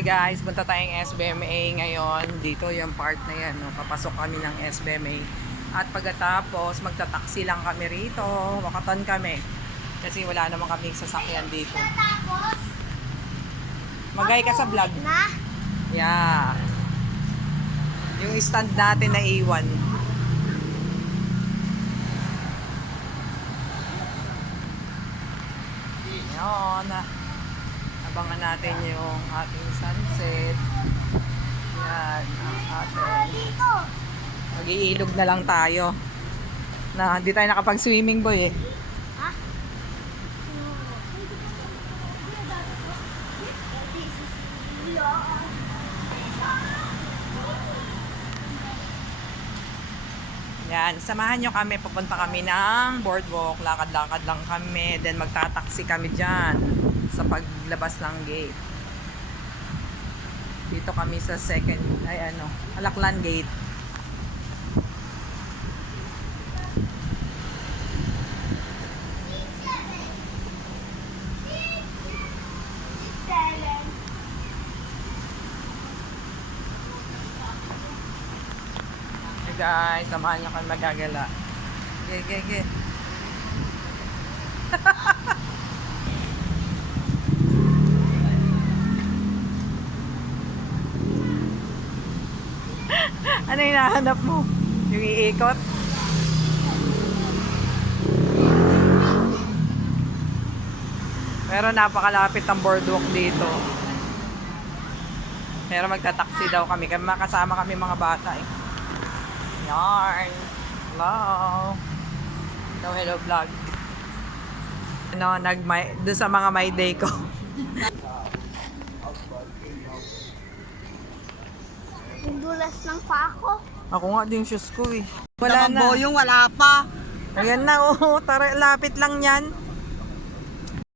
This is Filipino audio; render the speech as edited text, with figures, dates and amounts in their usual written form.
Hi guys, punta tayong SBMA ngayon. Dito yung part na yan. No? Papasok kami ng SBMA. At pagkatapos, magta-taxi lang kami rito. Wakaton kami. Kasi wala naman kami sasakyan dito. Magay ka sa vlog. Yeah. Yung stand natin na iwan. Yun. Abangan natin yung ating sunset. Yan ang ating. Mag-iilog na lang tayo. Hindi tayo nakapag-swimming boy eh. Yan, samahan nyo kami. Papunta kami ng boardwalk. Lakad-lakad lang kami. Then magta-taxi kami dyan sa paglabas ng gate. Dito kami sa Alaklan Gate. Hey guys, samahan nyo kami magagala. Ge. Ano yung hinahanap mo? Yung iikot? Pero napakalapit ang boardwalk dito. Pero magta-taxi daw kami. Makasama kami mga bata eh. Yarn. Hello. Hello vlog. Doon sa mga my day ko. Dulas lang pa ako. Ako nga din shoes ko eh. Wala na. Boyong wala pa. Ayan na, tara, lapit lang yan.